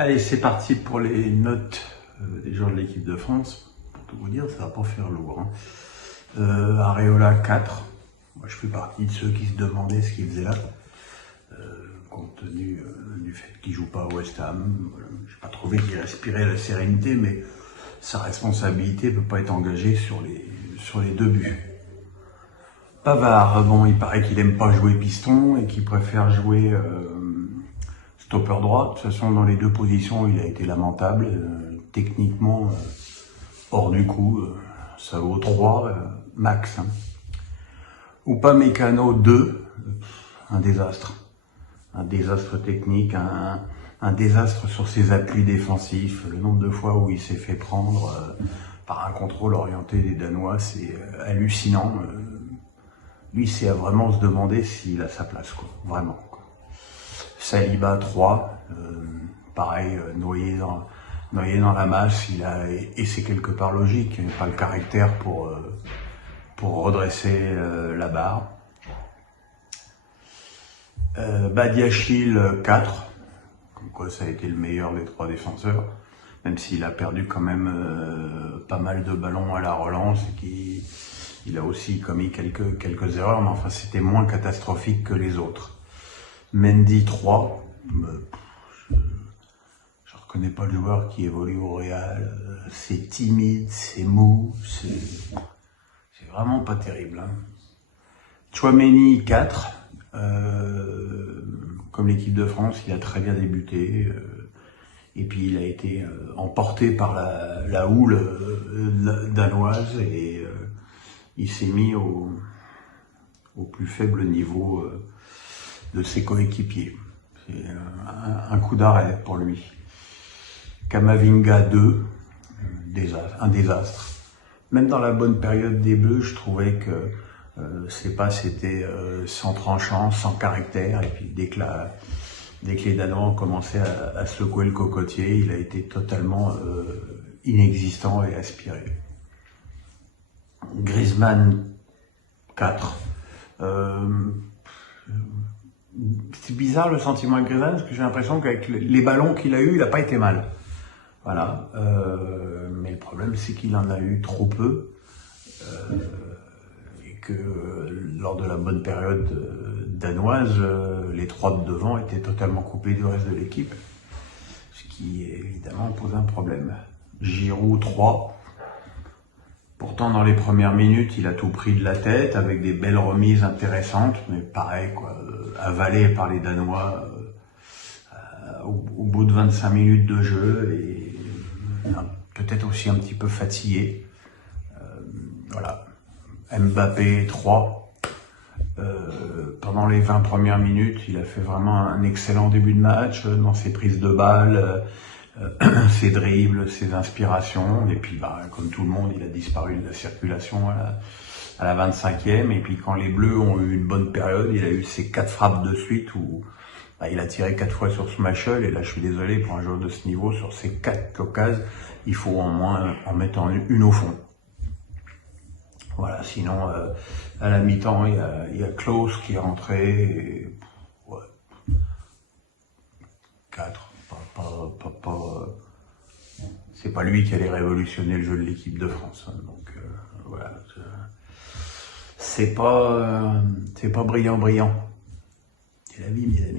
Allez, c'est parti pour les notes des joueurs de l'équipe de France. Pour tout vous dire, ça va pas faire lourd. Areola 4. Moi, je fais partie de ceux qui se demandaient ce qu'il faisait là. Compte tenu du fait qu'il joue pas à West Ham. Voilà. Je n'ai pas trouvé qu'il respirait la sérénité, mais sa responsabilité ne peut pas être engagée sur les deux buts. Pavard, bon, il paraît qu'il aime pas jouer piston et qu'il préfère jouer stopper droit. De toute façon, dans les deux positions, il a été lamentable. Techniquement, hors du coup, ça vaut 3 max. Upamecano 2, un désastre. Un désastre technique, un désastre sur ses appuis défensifs. Le nombre de fois où il s'est fait prendre par un contrôle orienté des Danois, c'est hallucinant. Lui, c'est à vraiment se demander s'il a sa place, quoi. Vraiment, quoi. Saliba 3, pareil, noyé dans la masse, et c'est quelque part logique, il n'a pas le caractère pour redresser la barre. Badiachil 4, comme quoi ça a été le meilleur des 3 défenseurs, même s'il a perdu quand même pas mal de ballons à la relance et qu'il a aussi commis quelques erreurs, mais enfin c'était moins catastrophique que les autres. Mendy 3, je reconnais pas le joueur qui évolue au Real, c'est timide, c'est mou, c'est vraiment pas terrible. Tchouaméni 4, comme l'équipe de France, il a très bien débuté, et puis il a été emporté par la houle danoise, et il s'est mis au plus faible niveau de ses coéquipiers. C'est un coup d'arrêt pour lui. Kamavinga 2, un désastre. Même dans la bonne période des Bleus, je trouvais que c'était sans tranchant, sans caractère, et puis dès que les Danois ont commencé à secouer le cocotier, il a été totalement inexistant et aspiré. Griezmann 4. C'est bizarre le sentiment avec Griezmann, parce que j'ai l'impression qu'avec les ballons qu'il a eu, il n'a pas été mal. Voilà. Mais le problème, c'est qu'il en a eu trop peu. Et que lors de la bonne période danoise, les 3 de devant étaient totalement coupés du reste de l'équipe. Ce qui, évidemment, pose un problème. Giroud 3. Pourtant, dans les premières minutes, il a tout pris de la tête, avec des belles remises intéressantes, mais pareil, quoi, avalé par les Danois au bout de 25 minutes de jeu, et peut-être aussi un petit peu fatigué. Voilà. Mbappé 3. Pendant les 20 premières minutes, il a fait vraiment un excellent début de match, dans ses prises de balles, ses dribbles, ses inspirations, et puis comme tout le monde, il a disparu de la circulation à la 25e, et puis quand les Bleus ont eu une bonne période, il a eu ses 4 frappes de suite où il a tiré 4 fois sur Schmeichel, et là je suis désolé, pour un joueur de ce niveau, sur ces 4 occasions, il faut au moins en mettre une au fond. Voilà, sinon à la mi-temps, il y a Klose qui est rentré, et, ouais, 4. C'est pas lui qui allait révolutionner le jeu de l'équipe de France, hein, donc voilà, c'est pas brillant, c'est la vie, mes amis.